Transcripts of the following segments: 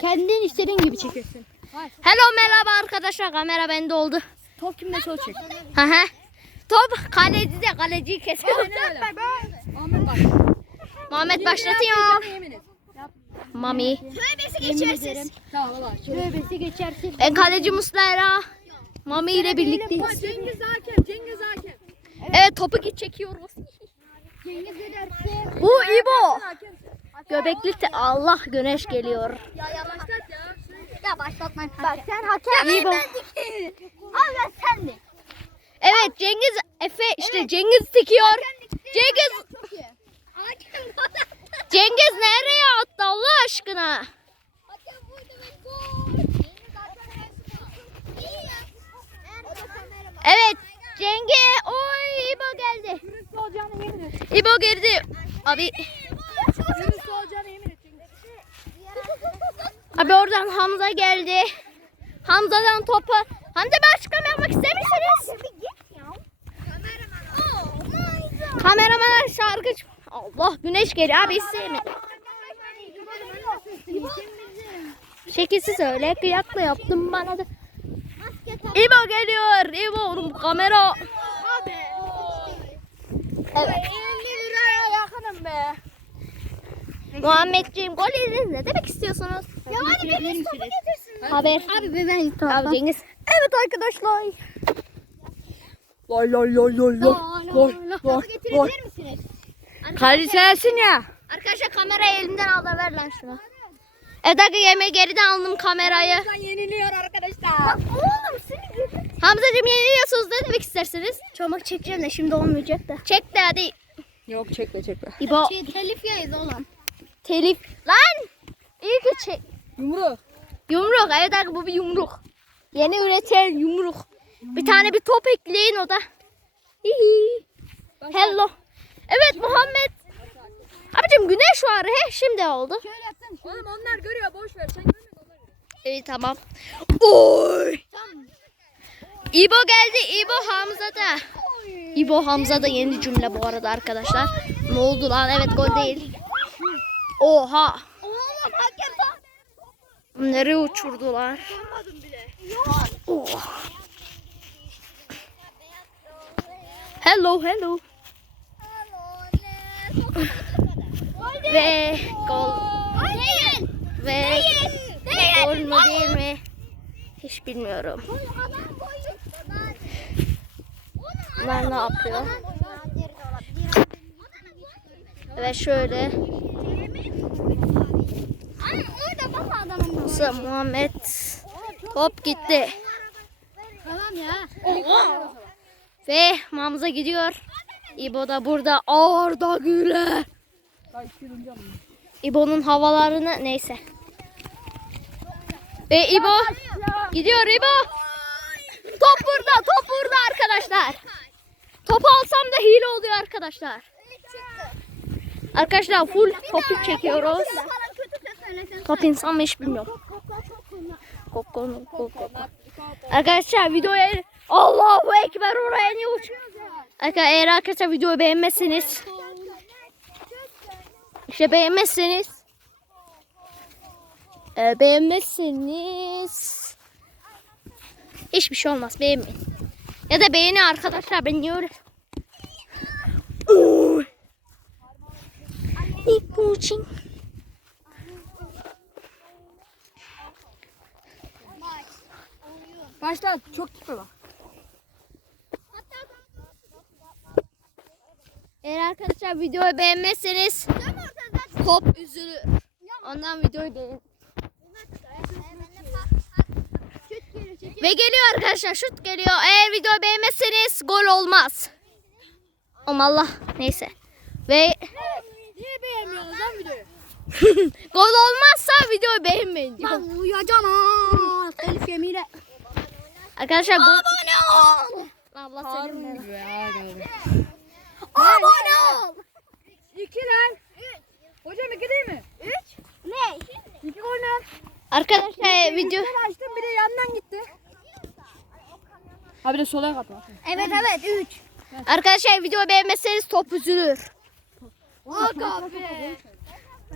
Kendin istediğin gibi çekiyorsun. Hello merhaba arkadaşlar kamera bende oldu. Top kimde sol çek. Hı hı. Top kaleci de kaleciyi kesiyor. Ahmet bak. Muhammed başlatıyor. Mami. Yemin ederim. Tamam baba. Tövbesi. Ben kaleci Muslera. Mami ile birlikteyiz. Cengiz Hakem. Cengiz Hakem. Evet topu çekiyoruz. Cengiz ederse. Bu İbo. Göbekli te- Allah güneş geliyor. Ya yavaşlat ya. Ya başlatma. Bak sen hakem. İbo. Al ben sen de. Evet Cengiz Efe işte Cengiz dikiyor. Cengiz Çok iyi. Cengiz nereye attı Allah aşkına? İyi. Evet Cengiz. Oy İbo geldi. İbo girdi. Abi Olacağını yemin abi oradan Hamza geldi. Hamza'dan topu. Hamza bir açıklama yapmak ister misiniz? Kameraman. Şarkı. Allah güneş geliyor abi istemiyorum. Şekilsiz öyle kıyakla yaptım bana da. İbo geliyor. İbo oğlum kamera. Abi. Evet. 50 liraya yakınım be. Muhammedciğim gol yediniz. Ne demek istiyorsunuz? Ya hadi bir topu getirsin. Haber. Abi be ben Abi Cengiz. Evet arkadaşlar. Lay lay lay lay Topu getirebilir misiniz? Kaleci sensin ya. Arkadaşlar kamerayı elimden al da ver lan şunu. Evet arkadaşlar yemeği geriden aldım kamerayı. Yeniliyor arkadaşlar. Oğlum seni gördüm. Hamzacığım yeniliyorsunuz ne demek istersiniz? Çomak çekeceğim de şimdi olmayacak da. Çek de hadi. Yok çekme çekme. İbo. Şey telif yayız oğlum. Telif. Lan. İyi ki çek. Yumruğu. Yumruk. Evet arkadaşlar bu bir yumruk. Yeni üretilen yumruk. Bir tane bir top ekleyin o da. Hihi. Hello. Evet Muhammed. Abicim güneş var he şimdi oldu. Şöyle yapsana. Oğlum onlar görüyor boş ver. Sen görmedin onlar görüyor. İyi tamam. Oy. Tamam. İbo geldi. İbo Hamza da. İbo Hamza da yeni cümle bu arada arkadaşlar. Ne oldu lan? Evet gol değil. Oha. Oğlum hakem. Nereye uçurdular? Oh. Hello hello. Ve gol. Ve gol mü değil mi? Hiç bilmiyorum. Bunlar ne yapıyor? Ve şöyle. Anne orada bak adamın. Musa Muhammed. Top gitti. Tamam ya. Ve Hamza gidiyor. İbo da burada. Arda Güler. İbo'nun havalarını neyse. Ve İbo gidiyor İbo. Top burada, top burada arkadaşlar. Topu alsam da hile oluyor arkadaşlar. Arkadaşlar full topu çekiyoruz. Top insan mı hiç bilmiyorum. Kok, kok, kok, kok. Arkadaşlar videoya Allahu Ekber oraya niye uçuyor? Arkadaşlar eğer arkadaşlar videoyu beğenmezseniz işte beğenmezseniz e, beğenmezseniz hiçbir şey olmaz beğenmeyin. Ya da beğeni arkadaşlar ben niye öyle Oy. İpuçin. Başla çok gitme bak. Eğer arkadaşlar videoyu beğenmezseniz top üzülür. Ondan videoyu beğen. Ve geliyor arkadaşlar şut geliyor. Eğer videoyu beğenmezseniz gol olmaz. Aman Allah neyse. Ve Niye beğenmiyorsunuz lan videoyu? gol olmazsa videoyu beğenmeyin diyor. Ben uyuyacağım ha. Telif yemiyle. Arkadaşlar gol... Abone ol. Allah senin Abone ol. İki lan. Hocam iki değil mi? Üç. Ne? İki gol lan. Arkadaşlar video... Açtım bir de yandan gitti. Ha bir de sola kapat. Evet evet üç. Arkadaşlar videoyu beğenmezseniz top üzülür. Aga be.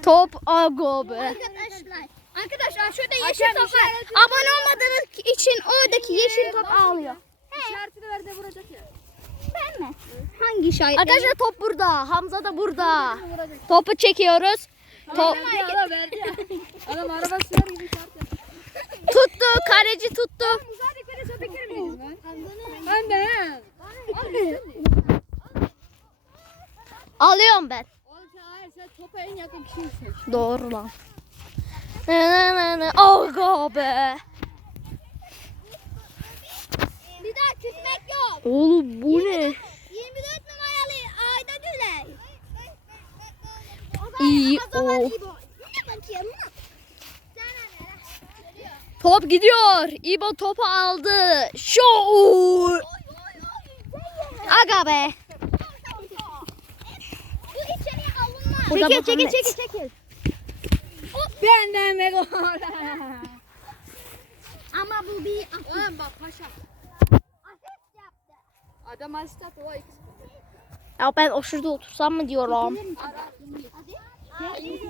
Top aga be. Arkadaşlar Arkadaşlar şurada yeşil Hakem top var. Abone olmadığınız için oradaki yeşil top ağlıyor. İşaretini ver de vuracak ya. Ben mi? Hangi işaret? Arkadaşlar top burada. Hamza da burada. Topu çekiyoruz. Top ya, adam verdi ya. Adam araba sürer gibi işaret yaptı. tuttu. Kaleci tuttu. Müsaade kere sopa kere miyim lan? Ben de he. Alıyorum ben. Oğlum sen hayır sen topa en yakın kişisin. Doğru lan. Ne ne ne ne. Aga be. Bir daha küsmek yok. Oğlum bu ne? 24 numaralı Ayda Güley. İyi O? Top gidiyor. İbo topu aldı. Şov. Aga be. Burada çekil, çekil, çekil, çekil. Benden be gol. Ama bu bir Oğlum bak paşa. asist yaptı. Adam asist attı o ikisi. Ya ben o şurada otursam mı diyorum. Hadi.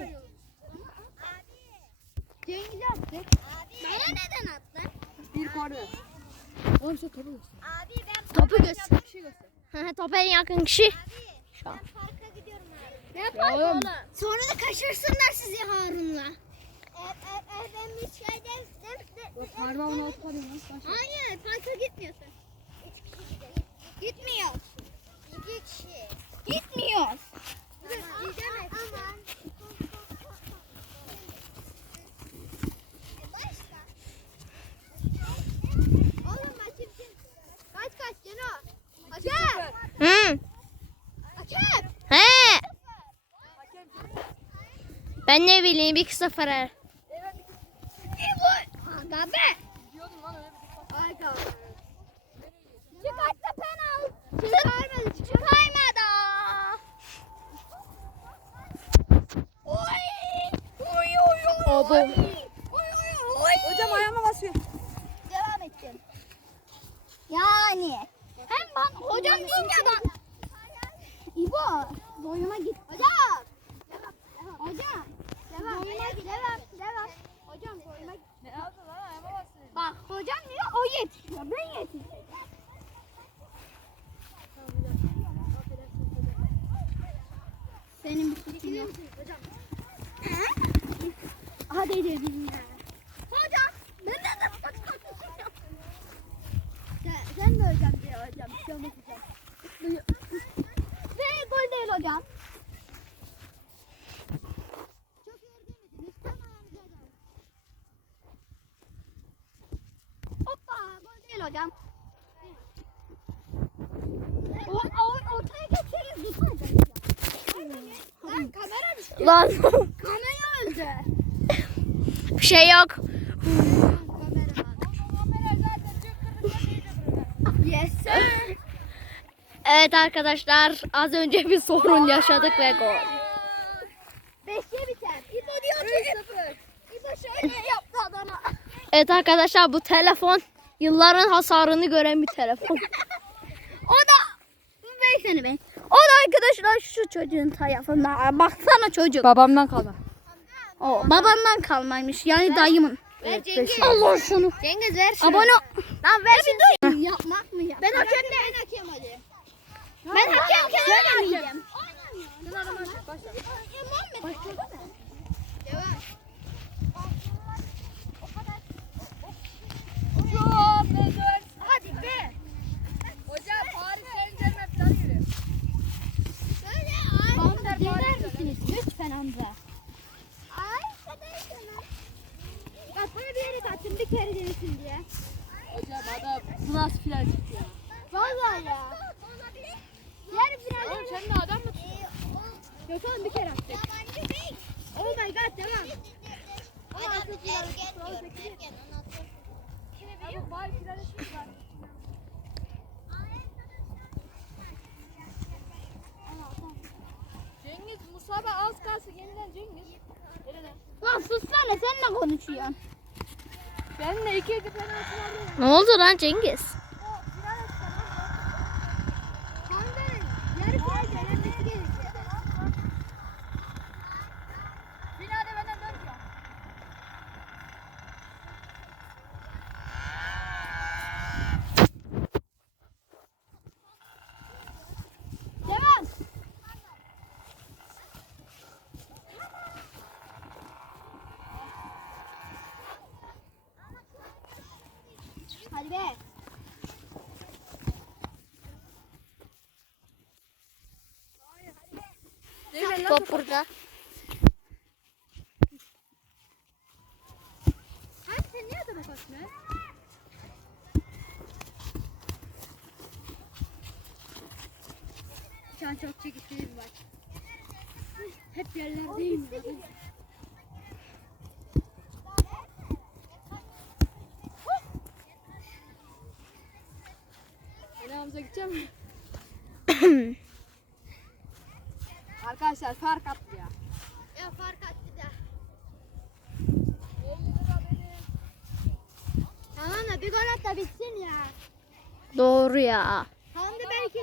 Cengiz attı. Bana neden attın? Bir korner. Oğlum sen topu göster. Abi ben Topu göster. Şey göster. Top en yakın kişi. Şu an. parka gidiyorum abi. Ya oğlum. Sonra da kaçırsınlar sizi Harun'la. Ev, ev, ev, ben bir şey de, Parmağını atmadın lan. Hayır, parka gitmiyorsun. Üç kişi gidiyor. Gitmiyor. İki kişi. Gitmiyor. Aman. Aman. Başka. Oğlum bak kim Kaç kaç Ceno? Hakem. Hı. Hakem. He. Ben ne bileyim 2-0. Aga be. Diyordum lan öyle bir Ay kaldı. Çıkarttı penal. Çıkarmadı. Çıkarmadı. Oy. Oy oy oy. Oy oy oy. Hocam ayağıma basıyor. Devam ettim. Yani. Hem ben hocam deyince ben. İbo. Boyuma git. Hocam. Hocam. Git. Devam. Devam. Hocam git. Ne yaptı lan ayağıma basıyor. Bak hocam diyor o yetişiyor. Ben yetişiyorum. Senin bir fikrin yok. Hocam. Hadi dedim ya. Hocam ben de de bak. Sen, sen de hocam diyor hocam. Şey olmaz hocam. Ve gol değil hocam. Çok iyi demediniz. Tam ayağınıza geldi. Hoppa hocam. O, o, ortaya geçeriz ya. Lan kamera düştü. Lan Kamera öldü. bir şey yok. Yes sir. Evet arkadaşlar az önce bir sorun yaşadık ve gol. Beşe biter. İbo diyor 3-0. İbo şöyle yaptı adama. Evet arkadaşlar bu telefon yılların hasarını gören bir telefon. O da versene be. O da arkadaşlar şu çocuğun tarafından. Baksana çocuk. Babamdan kalma. O babamdan kalmaymış. Yani dayımın. Evet, beşi. Allah şunu. Cengiz ver şunu. Abone Lan ver bir dur. Yapmak mı ya? Ben hakem de. Ben hakem hadi. Ben hakem kenara mıyım? Başladı mı? Devam. Hadi be. Hocam Paris Saint Germain falan yürü. Hamza dinler misiniz? Lütfen Hamza. Ay Bak buraya bir yere kaçtım bir kere denesin diye. Hocam adam bu nasıl final çıktı ya? Vallahi ya. Oğlum finalde sen de adam mı tutuyorsun? yok oğlum bir kere attık. Oh my god tamam. Abi bari finale çıktılar. Musab'a az kalsın yeniden Cengiz. Yeniden. Lan sussana seninle konuşuyorum. Benimle iki iki penaltı vardı ya. Ne oldu lan Cengiz? Hande'nin yarı final denemesi gerekiyor. Finalde benden dört ya. Be. Top burada. Hem sen niye adama koşmuyor? Şu an çok çekişmeli bir maç. Hep yerlerdeyim ya. Ali Hamza gidecek mi? Arkadaşlar fark attı ya. Ya fark attı da. Tamam da bir gol at da bitsin ya. Doğru ya. Hamdi belki...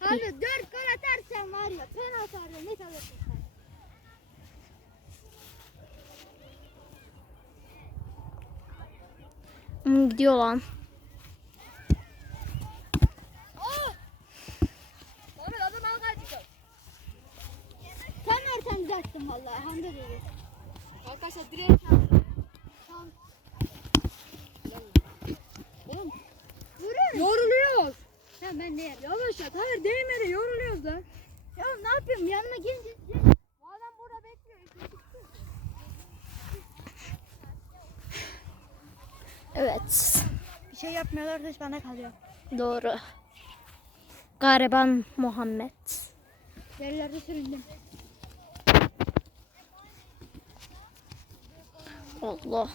Hamdi dört gol atarsan var ya penaltı arıyor net alırsın sen. Hmm, gidiyor lan. Muhammed adam al kaçtı. Sen düzelttin vallahi Hamdi dedi. Arkadaşlar direkt Tamam. Oğlum Vurun. yoruluyoruz. Tamam ben de yerim. Yavaş at. Hayır değmedi yoruluyoruz lan. Ya ne yapayım yanına gelince... Bu adam burada bekliyor. Evet. Bir şey yapmıyorlar da bana kalıyor. Doğru. Gariban Muhammed. Yerlerde süründüm. Allah.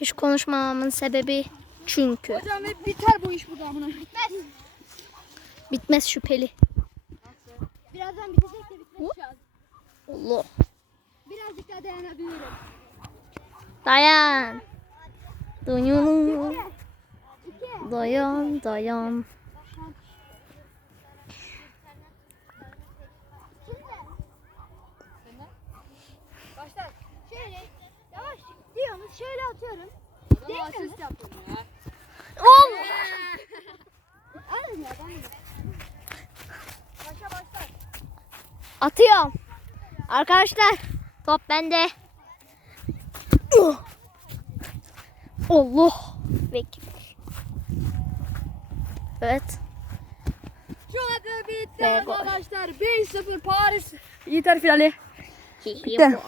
Hiç konuşmamamın sebebi çünkü Hocam hep biter bu iş burada amına. Bitmez. bitmez şüpheli. Birazdan bitecek de bitmez şu an. Allah. Birazcık daha dayanabilirim. Dayan. Dayan. Dayan, dayan. Başlar. şöyle yavaş diyorsunuz şöyle atıyorum. Asist yaptım ya. Ben. Başla başla. Atıyorum. Arkadaşlar top bende. Allah. Evet. Şu anda bitti arkadaşlar. 5-0 Paris Inter finali. Bitti.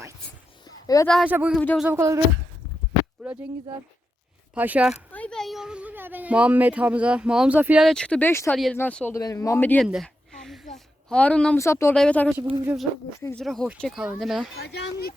Evet arkadaşlar bugün videomuzda bu kadar. Burada Cengiz var. Paşa, Ay ben yoruldum ya ben. Muhammed Hamza. Hamza finale çıktı. 5 tane yedi nasıl oldu benim. Muhammed yendi. Hamza. Harun'la Musab da orada. Evet arkadaşlar bugün videomuzda görüşmek üzere. Hoşçakalın değil mi? Bacağım.